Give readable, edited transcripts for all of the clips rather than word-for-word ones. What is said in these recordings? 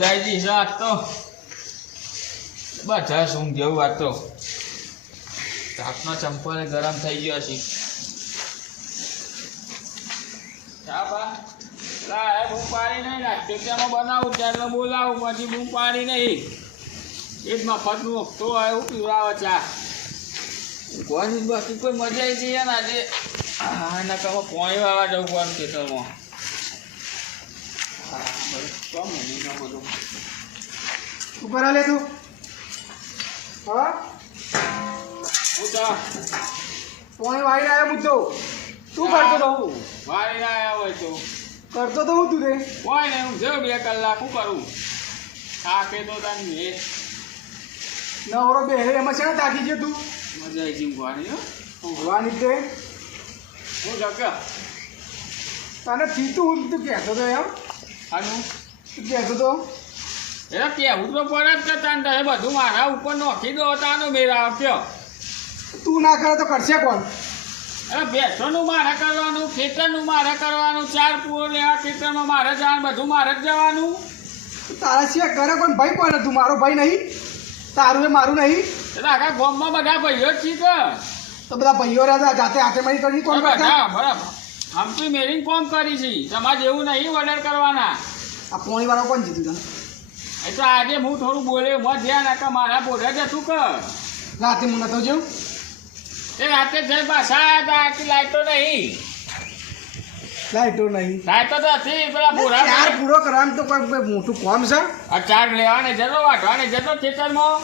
મજા આવી ગઈ છે આજ તો બધા શું જેવું વાત તો હાથનો ચંપલ ગરમ થઈ ગયો છે બૂમ પાડી નહીં નાખ્યો બનાવું ત્યારે બોલાવું પછી બૂમ પાડી નહીં એ જ મફતનું વખતો હોય એવું પીવડાવે ચા કોઈ બાકી કોઈ મજા આવી જઈએ ને આજે એના કામમાં પોણી વાળવા જવું પડે ખેતરમાં બધું તું કરા લે તું હા પોણી વાળી આવ્યો મુદ્દો તું કરતો તો વાળી આવ્યા હોય તો કરતો તો હું તું તે કોઈ નહીં હું જેવું 2 કલાક શું કરું થાકે તો તને નવરો બે એમાં છે ને તાકી ગયો તું મજા આવી ગઈ ઊંઘવાની ઊંઘવાની તે હું જગ્યા તને પીતું તું કહેતો તો એમ આનું તું કહેતો તો એટલે કેવું તો પડે જ કે તાને એ બધું મારા ઉપર નોખી દો તાનો મેળા આપ્યો તું ના કરે તો કરશે કોણ અરે બેસવાનું મારે કરવાનું ખેતરનું મારે કરવાનું 4 પૂરો લેવા ખેતરમાં મારે જવાનું બધું મારે જ જવાનું તારા સિવાય કરે કોણ ભાઈ કોણ તું મારો ભાઈ નહીં તારું એ મારું નહીં એટલે આખા ગામમાં બધા ભાઈઓ જ છીએ કે તો બધા ભાઈઓ રહ્યા જાતે હાથે મારી કરી કોણ કરતા બરાબર આમ તો મેરિંગ કોમ કરી છે તમારે જેવું નહીં ઓર્ડર કરવાના આ પોણી વાળો કોણ જીતું તને એ તો આજે હું થોડું બોલ્યો મત ધ્યાન રાખ મારા બોલે જતું કર રાતે હું નતો જેવું એ રાતે જઈ પાછા આખી લાઈટો નહીં લાઈટો નહીં લાઈટો તો હતી પેલા બોરા ચાર પૂરો કરવાનું તો કોઈ મોટું કોમ છે આ ચાર લેવાને જતો વાટવાને જતો ખેતરમાં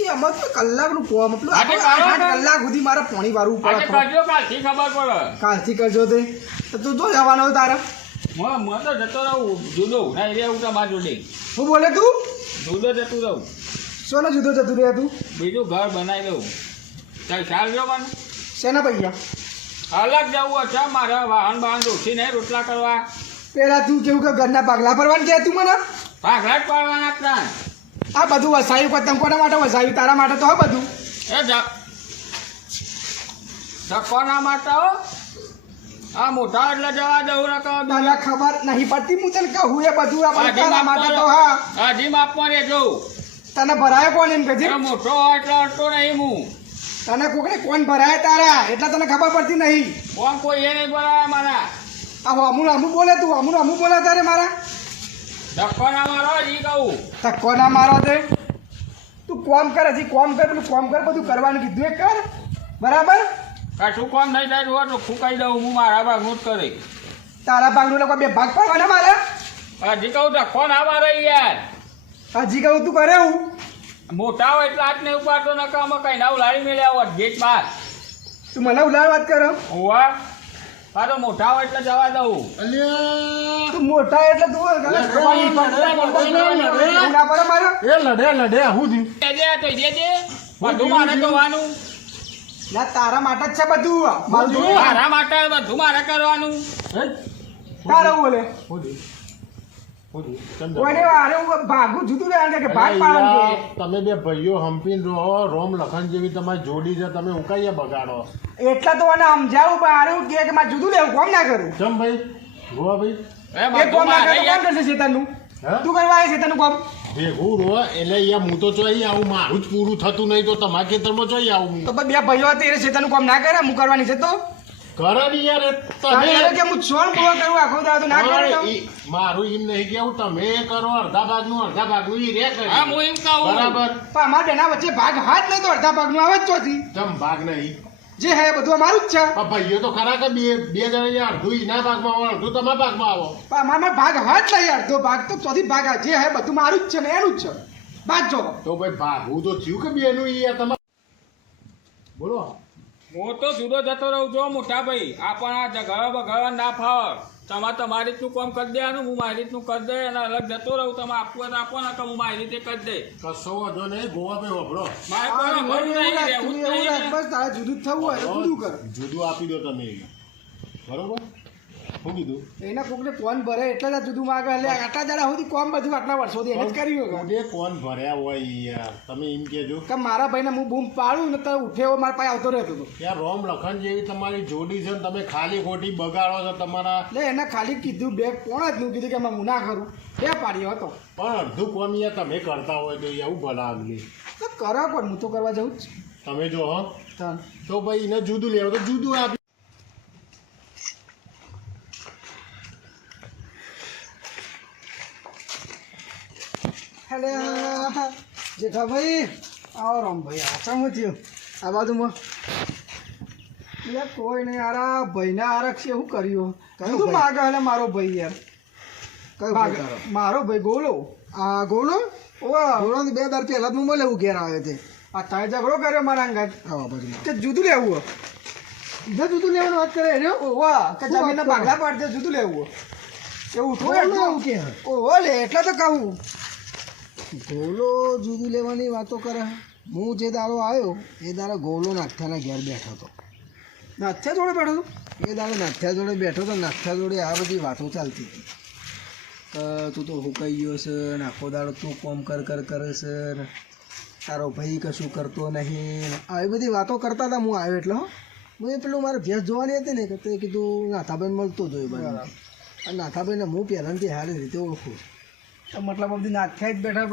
એ અમાર તો કલાકનું કોમ પેલું આજે કરો ને. 8 કલાક સુધી મારે પોણી વાળવું આજે પડે કરજો કાલથી ખબર પડે કાલથી કરજો તે તો તું જો જવાનો તારે હું તો જતો રહું જુદો ના એ એવું તમારે જોડે હું બોલે તું જુદો જતું રહું સોનો જુદો જતું રહે તું બીજું ઘર બનાવી દઉં ચાલ ખ્યાલ જો મને શેના પૈસા અલગ જવું છે મારે વાહન બાહન ઉઠીને રોટલા કરવા પેલા તું કેવું કે ઘરના પાગલા ભરવાનું કે તું મને ભાગલા જ પાડવાના હતા આ બધું વસાયું પતંગ કોના માટે વસાયું તારા માટે તો હા બધું એ ધક્કોના માટે હો આ મોટા એટલે જવા દઉં ને કહો તને ખબર નહીં પડતી હું તને કહું એ બધું આપણે તારા માટે તો હા હજી માપમાં રહેજો તને ભરાય કોણ એમ કે છે એ મોટો હોય એટલે અડતો નહીં હું તને કોકને કોણ ભરાય તારા એટલે તને ખબર પડતી નહીં કોણ કોઈ એ નહીં બોલાવે મારા આ અમુક બોલે તું અમુક બોલે તારે મારા ધક્કોના મારો હજી કહું ધક્કો ના મારો તે તું કોમ કર હજી કોમ કર પેલું કોમ કર બધું કરવાનું કીધું એ કર બરાબર કશું કોમ નહીં થાય તો તો ફૂંકાઈ દઉં હું મારા ભાગનું જ કરે તારા ભાગનું લોકો 2 ભાગ પાડવાના મારે હજી કહું ધક્કો ના મારે યાર હજી કહું તું કરે હું મોટા હોય એટલે હાથ નહીં ઉપાડતો ન કામ કઈ ના ઉલાડી મેળ્યા હોત ગેટ બહાર તું મને ઉલાડ વાત કરો હોવા હા તો મોટા હોય એટલે જવા દઉં તું મોટા એટલે તું ના પડે મારો એ લડે હું થયું દેજે તો દેજે બધું મારે જોવાનું ના તારા માટે જ છે બધું મારું જોવું. મારા માટે બધું મારે કરવાનું તારા બોલે હું થયું કોઈને વારે હું ભાગું જુદું રહે કે ભાગ પાડવાનું કે. તમે બે ભાઈઓ હંપીને રહો રોમ લખન જેવી તમારી જોડી છે તમે ઉકાઈએ બગાડો એટલા તો મને સમજાવું પણ હારું કે મારે જુદું લેવું કોમ ના કરું ચમ ભાઈ ગોવા ભાઈ એ એ બધું કોમ ના મારે કરે તો કોણ કરશે શેતાનનું હા? તું કરવા આવે શેતાનનું કોમ ભેગું રહો એટલે અહીંયા હું તો ચોઈ આવું મારું જ પૂરું થતું નહીં તો તમારા ખેતરમાં ચોઈ આવું તો પછી બે ભાઈઓ હતા એ શેતાનનું કોમ ના કરે હું કરવાની છે તો કરો ને યાર એ તારે તમે એવું કે હું છોડ પૂરો કરું આખો દાડો તો ના કરે તો મારું એમ નહીં કેવું તમે કરો અડધા ભાગનું ઈ રે કરે હા હું એમ કહું બરાબર પણ અમારા બેના વચ્ચે ભાગ હાથ નહીં તો અડધા ભાગનું આવે જ ચોથી ચમ ભાગ નહીં જે હે બધું અમારું જ છે પણ ભાઈઓ તો ખરા કે બે જણા અડધું ઈના ભાગમાં આવો અડધું તમારા ભાગમાં આવો પણ અમારમાં ભાગ હાથ નહીં અડધો ભાગ તો ચોથી ભાગ આ જે હે બધું મારું જ છે ને એનું જ છે ભાગ જો તો ભાઈ ભાગવું તો થયું કે બેનું ઈ આ તમારે બોલો હું તો જુદો જતો રહું છું મોટા ભાઈ આપણ આ ઝઘડા બઘડા ના ફાવે તમારી રીતનું કામ કરી દેવાનું હું મારી રીતનું કરી દે અને અલગ જતો રહું તમે આપવું હોય તો આપો ને કે હું મારી રીતે કરી દે કશો વાંધો નહીં ગોવા ભાઈ વભરો મારે કોઈ ભરવું નહીં, રહેવું જ નહીં. બસ તારે જુદું જ થવું હોય તો જુદું કર જુદું આપી દો તમે બરોબર શું કીધું એના કોકને કોણ ભરે એટલે જ આ જુદું માગે એટલે આટલા જણા સુધી કોમ બધું આટલા વર્ષોથી એને જ કર્યું હોય. કોને કોણ ભર્યા હોય યાર તમે એમ કહેજો કે મારા ભાઈને હું બૂમ પાડું ને તો ઉઠેવો મારા પાસે આવતો રહેતો હતો. યાર રોમ લખન જેવી તમારી જોડી છે ને તમે ખાલી ખોટી બગાડો છો તમારા. એટલે એને ખાલી કીધું બે કોણ જ નું કીધું કે હું ના કરું બે પાડ્યો હતો. પણ અડધું કોમ યાર તમે કરતા હોય તો આવું ભલા આગલી તો કરો પણ હું તો કરવા જાઉં જ. તમે જો હો ચાલ. તો ભાઈ એને જુદું લેવો તો જુદું આપી. અરે જેઠાભાઈ આવો રામભાઈ આસામાં થયું આ બાજુમાં એટલે કોઈ નહીં યાર આ ભાઈને આરક્ષે શું કર્યું શું માગે એટલે મારો ભાઈ યાર મારો ભાઈ ગોલો આ ગોલો ગોલો બે દર પહેલા જ હું લેવું ઘેર આવે તે આ તારે ઝઘડો કર્યો મારા અંગાત આવા બાજુ તે જુદું લેવું બીજા જુદું લેવાની વાત કરે રે ઓવા કે જમીનના ભાગલા પાડશે જુદું લેવું એવું થોડું કે ઓહો લે એટલે તો કહું ગોલો જુદું લેવાની વાતો કરે. હું જે દાડો આવ્યો એ દાડો ગોલો નાથ્યાના ઘેર બેઠો હતો. નાથ્યા જોડે બેઠો હતો એ દાડો નાથ્યા જોડે બેઠો હતો. નાથ્યા જોડે આ બધી વાતો ચાલતી હતી કે તું તો હુકાઈ ગયો છે ને આખો દાડો તું કોમ કરે છે ને તારો ભાઈ કશું કરતો નહીં આવી બધી વાતો કરતા હતા. હું આવ્યો એટલે હું એ પેલું મારે ભેંસ જોવાની હતી ને કે તે કીધું નાથાભાઈ મળતો જોયું બરાબર. અને નાથાભાઈને હું પહેલાંથી સારી રીતે ઓળખું. મતલબ બધી નાથ્યા જ બેઠા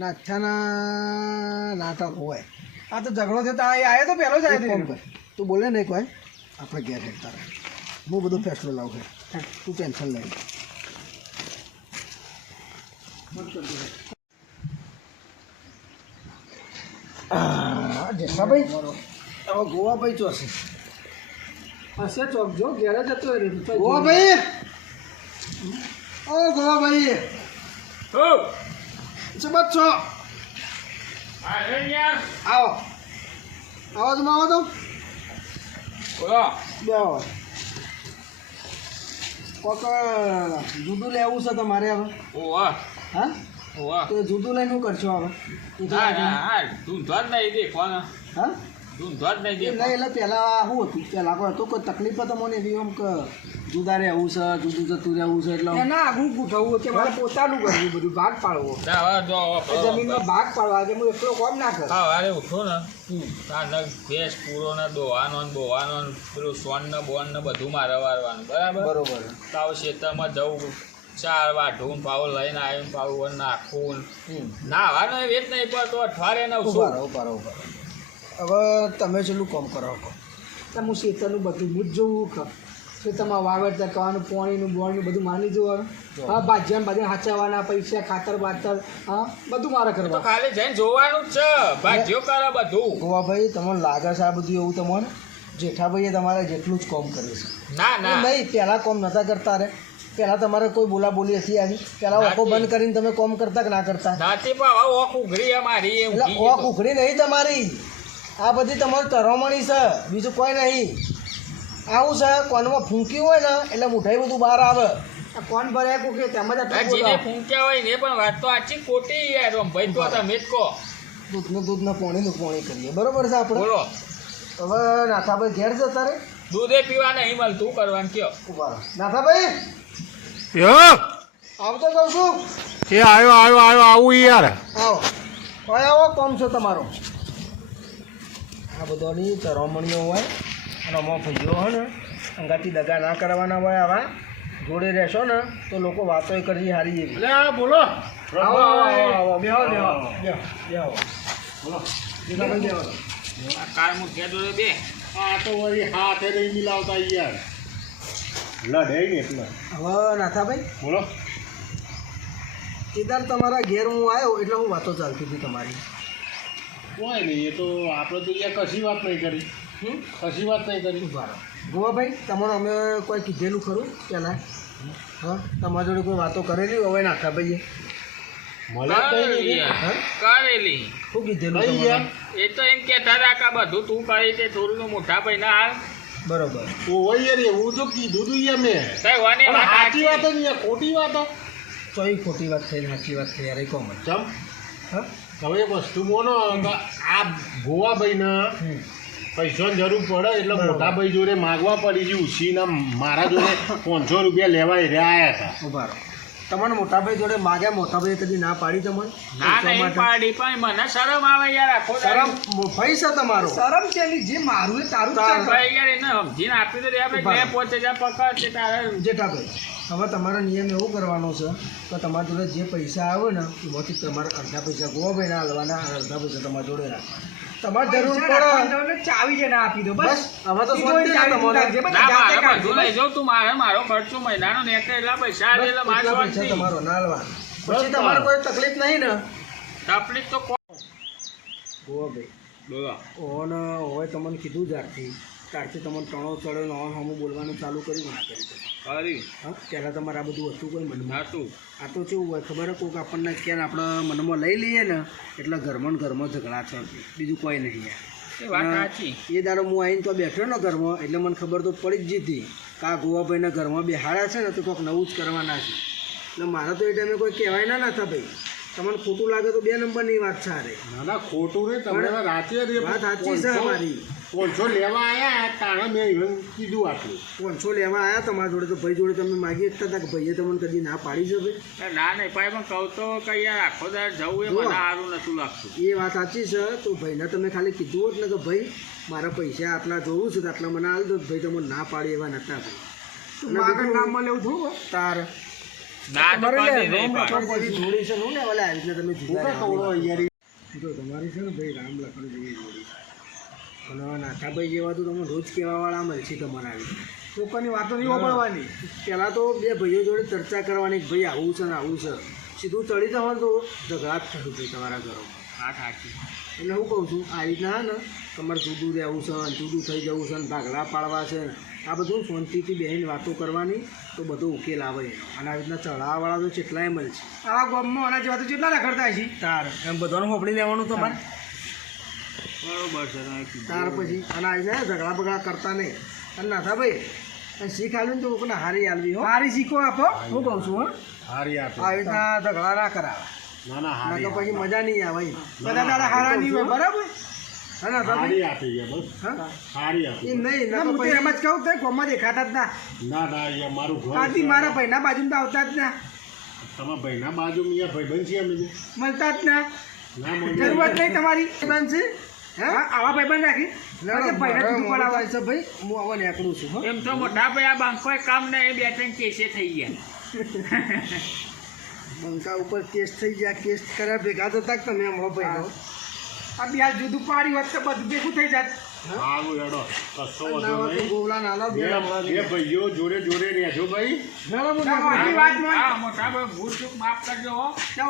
નાથ્યાના નાટક હોય. આ તો ઝઘડો થયો તો આવ્યો તો પહેલો જ આવ્યો. તું બોલે નહીં કોઈ આપણે ઘેર હેઠતા રહે હું બધો ફેસલો લાવું છે તું ટેન્શન લઈ. જેઠાભાઈ હવે ગોવાભાઈ ચોશે હશે ચોક જો ઘેર જતો ગોવાભાઈ ઓ ગોવાભાઈ શું બસ છો આવો આવો તમે આવો તો બે આવો કોક જુદું લેવું છે તમારે હવે હા તો જુદું લઈને શું કરશો હવે હા એટલે પહેલાં શું હતું પહેલાં કોઈ હતું કોઈ તકલીફ તો મને એવી એમ કે જુદા રહેવું છે જુદું જતું રહેવું છે એટલે ના આગું ગૂંઠવવું કે મારે પોતાનું કરવું બધું ભાગ પાડવો જમીનમાં ભાગ પાડવા કે હું એટલો કામ ના કરું. અરે ઉઠો ને ભેંસ પૂરો ને દોવાનો ને બોવાનો ને પેલું સોન ને બોન ને બધું મારે વારવાનું બરાબર. તાવ ખેતરમાં જવું ચાર વાઢું પાવ લઈને આવ્યું પાવ નાખવું નાવાનો એ જ નહીં પડતો અઠવાડિયે ઉભા હવે તમે છેલ્લું કામ કરો તો હું ખેતરનું બધું હું જ જોવું કે ખેતરમાં વાવેતર કરવાનું પાણીનું બોણીનું બધું માની જોવાનું. હા ભાજ્યા બધા હાચવવાના પૈસા ખાતર બાતર હા બધું મારે કરવાનું. ખાલી જઈને જોવાનું જ છે ભાજીઓ કરે બધું. ગોવાભાઈ તમને લાગે છે આ બધું એવું તમને જેઠાભાઈએ તમારે જેટલું જ કામ કર્યું છે ના નહીં પહેલાં કામ નહોતા કરતા રે પહેલાં તમારે કોઈ બોલાબોલી હતી આવી પહેલાં ઓખો બંધ કરીને તમે કામ કરતા કે ના કરતા ઓખ ઉઘડી અમારી એટલે ઓખ ઉઘડી નહીં તમારી આ બધી તમારી તરવમણી છે બીજું કોઈ નહીં. આવું છે કોનમાં ફૂંક્યું હોય ને એટલે મુઠાઈ બધું બહાર આવે. કોણ ભરે કુકે તેમ જ ફૂંક્યા હોય ને પણ વાત તો આછી ખોટી યાર ભાઈ તો તમે જ કહો દૂધનું પાણીનું પાણી કરીએ બરોબર છે આપણે. બોલો હવે નાથાભાઈ ઘેર જતા રે દૂધે પીવા નહીં મળતું કરવાનું કયો ઉભા નાથાભાઈ આવતો કહું છું એ આવ્યો આવું યાર આવો કોઈ આવો કોમ છો તમારો. આ બધાની ચરમણીઓ હોય અને આમાં ભાઈઓ હોય ને અંગાથી દગા ના કરવાના હોય આવા જોડે રહેશો ને તો લોકો વાતો કરી હારી એવી. બોલો આવો બેહો બોલો કાર મૂક્યા જોડે બે આ તો વળી હાથે નહીં મિલાવતા યાર લડે ને એટલે હવે નાથાભાઈ બોલો સીધા તમારા ઘેર હું આવ્યો એટલે હું વાતો ચાલતી હતી તમારી. કોઈ નહીં એ તો આપણે તો યાર કશી વાત નહીં કરી કશી વાત નહીં કરી. ગોવાભાઈ તમારે અમે કોઈ કીધેલું ખરું પહેલાં હા તમારા જોડે કોઈ વાતો કરેલી હવે નાથાભાઈએ કરેલી શું કીધેલું એ તો એમ કહેતા હતા કે બધું તું કરી તે થોડું મોટા ભાઈ ના હાલ બરોબર તો યાર એવું તો કીધું તું યાર મેં સાચી વાત નહીં યાર ખોટી વાતો ચોઈ ખોટી વાત થઈ સાચી વાત થઈ યાર કોમ ચમ હા તમે એક વસ્તુ બોલો આ ગોવાભાઈને પૈસાની જરૂર પડે એટલે મોટા ભાઈ જોડે માગવા પડી ગઈ ઉછીના મારા જોડે 500 રૂપિયા લેવા રહ્યા આવ્યા હતા. ઉભા રહો. તમારા મોટાભાઈ જોડે માગ્યા, મોટાભાઈ કદી ના પાડી તમને? ના નહીં પાડી પણ મને શરમ આવે યાર આખો શરમ ભાઈ છે તમારો? શરમ છે ની, જે મારું એ તારું જ છે. ભાઈ યાર એને સમજીને આપી દે યાર ભાઈ 5000 પકડ છે તારે જેઠાભાઈ, હવે તમારો નિયમ એવો કરવાનો છે કે તમારા જોડે જે પૈસા આવે ને એમાંથી તમારે અડધા પૈસા ગોવાભાઈને હાલવાના, અડધા પૈસા તમારા જોડે રાખવાના. તમારે જરૂર પડે ચાવી જ ના આપી દો બસ. હવે તો શાંતિ છે તમારે. ના મારે બધું લઈ જાઉં તું, મારો ખર્ચો મહિનાનો નીકળે એટલા પૈસા આલે એટલે મારે એટલા પૈસા શાંતિ. તમારો ના હાલવાના. પછી તમારે કોઈ તકલીફ નહીં ને? તકલીફ તો ગોવાભાઈ બોલો ઓન હવે તમને કીધું ત્યારથી તમને ટણો ચડે ને ઓન હમું બોલવાનું ચાલુ કર્યું ના કરી. કરી હા, પહેલાં તમારે આ બધું હતું કોઈ મનમાં? હતું આ તો કેવું હોય ખબર હે, કોઈક આપણને ક્યાં આપણે મનમાં લઈ લઈએ ને એટલે ઘરમાં ને ઘરમાં ઝઘડા છે, બીજું કોઈ નહીં યાર. એ વાત સાચી. એ દાડો હું આવીને તો બેઠો ને ઘરમાં, એટલે મને ખબર તો પડી જ જીતી કે આ ગોવાભાઈના ઘરમાં બેહાડ્યા છે ને તો કોઈક નવું જ કરવાના છે. એટલે મારે તો એ ટાઈમે કોઈ કહેવાય ના હતા ભાઈ. તમને ખોટું લાગે તો 2 નંબરની વાત છે. અરે ના ના ખોટું નહીં, તમે રાતે વાત સાચી છે અમારી. 500 લેવા આવ્યા તાણે મેં even કીધું આટલું. 500 લેવા આવ્યા તમારા જોડે તો ભાઈ જોડે તમે માગી શકતા હતા કે ભાઈએ તમને કદી ના પાડી છે ભાઈ? ના નહીં ભાઈ પણ કહું તો કે યાર આખો દાડ જવું એ મને સારું નતું લાગતું. એ વાત સાચી છે. તો ભાઈને તમે ખાલી કીધું હોત ને કે ભાઈ મારા પૈસા આટલા જોવું છે તો આટલા મને હાલ દો, ભાઈ તમને ના પાડી એવા નતા ભાઈ. નામ મળે એવું થોડું તાર ના તો તમારે કદી લે, નહીં રોમ પાડે. લખણ જેવી જોડી છે ને હું ને ઓલા આવી રીતના તમે જુદા હું રહ્યા. કહું યાર જો તમારી છે ને ભાઈ રામ લખણ જેવી જોડી છે. અને નાથાભાઈ જેવા તો તમે રોજ કહેવાવાળા મળશે તમારા આવી લોકોની વાતો નહીં વાપરવાની. પહેલાં તો 2 ભાઈઓ જોડે ચર્ચા કરવાની કે ભાઈ આવું છે ને આવું છે. સીધું ચડી જવાનું તો ઝઘડા જ થતું ભાઈ તમારા ઘરો. વાત સાચી. એટલે હું કહું છું આ રીતના હા ને તમારે જુદું રહેવું છે ને જુદું થઈ જવું છે ને ભાગલા પાડવા છે ને આ બધું શાંતિથી બેસીને વાતો કરવાની તો બધો ઉકેલ આવે. અને આવી રીતના ચઢાવાવાળા તો કેટલાય મળશે આ ગામમાં. આના જેવા તો કેટલા રખડતા છે તાર એમ બધાનું હોપડી લેવાનું તમારે બરોબર છે તમે કીધું. તાર પછી. અને આવી જાય ઝઘડા બગડા કરતા નહીં. અને નાથા ભાઈ શીખ આલ્યું ને તો કોઈને હારી આલવી હો. હારી શીખો આપો હું કહું છું. હા, હારી આપે. આવી રીતના ઝઘડા ના કરાવે. ના ના ના હારી તો પછી મજા નહીં આવે. બધા તારા હારા નહીં હોય બરાબર. હા ના હારી આપે યાર બસ. હા હારી આપે. એ નહીં ના તો એમ જ કહું તો ગામમાં દેખાતા જ ના. ના ના યાર મારું ઘર આથી છે. મારા ભાઈના બાજુમાં તો આવતા જ ના, તમારા ભાઈના બાજુમાં યાર ભાઈબંધ છીએ અમે. મળતા જ ના. ના મળે. જરૂરત નહીં તમારી ભાઈબંધ છે. હા આવા ભાઈબંધ રાખી ભાઈને જુદું પડાવવા છે ભાઈ. હું આવા નીકળું છું. હા એમ તો મોટા ભાઈ આ બાંકો કામ નહીં 2-3 કેસે થઈ ગયા. બંકા ઉપર કેસ થઈ ગયા. કેસ કર્યા ભેગા થતા કે તમે હમણાં ભાઈ આ બે હાથ જુદું પાડી હોત તો બધું ભેગું થઈ જાત. સારું હેડો કશો ના વાંધો હોય તો નહીં. ગોવલા નાના બે બે ભાઈઓ જોડે જોડે રહેજો ભાઈ. આની વાત હા મોટા ભાઈ ભૂલ ચૂક માફ કરજો હો.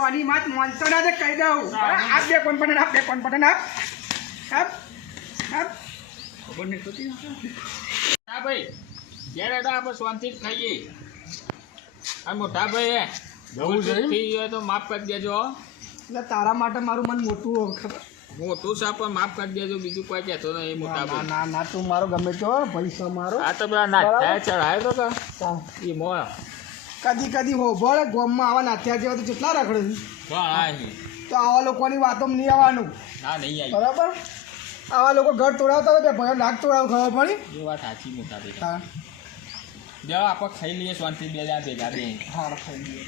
આની વાત માનતો ના તો કહી દઉં. આપ બે કોણ પટન આપ, બે કોણ પટન આપ. ખબર નહીં થતી ને. હા ભાઈ જ્યારે તો આપણે શાંતિથી ખાઈએ. આ મોટા ભાઈ જવું છે એમ? થઈ ગયો તો માફ કરી દેજો હો. એટલે તારા માટે મારું મન મોટું ખબર. મોટું છે પણ માફ કરી દેજો, બીજું કોઈ કહેતો નહીં મોટા ના ભાઈ. ના ના તું મારો ગમે તો પૈસા મારો આ તો પેલા નાઠા ચડાયો તો તો એ મો કદી હોભળ ગામમાં આવા નાથ્યા જેવા તો કેટલા રખડે છે. કોણ આ તો આવા લોકોની વાતોમાં નહીં આવવાનું ના નહીં આવી બરાબર. આવા લોકો ઘર તોડાવતા હોય ભાઈ લાખ તોડાવ ખબર પડી. એ વાત સાચી મોટા ભાઈ. હા જાઓ આપણે ખાઈ લઈએ શાંતિ બે ભેગા બે. હા ખાઈ લઈએ.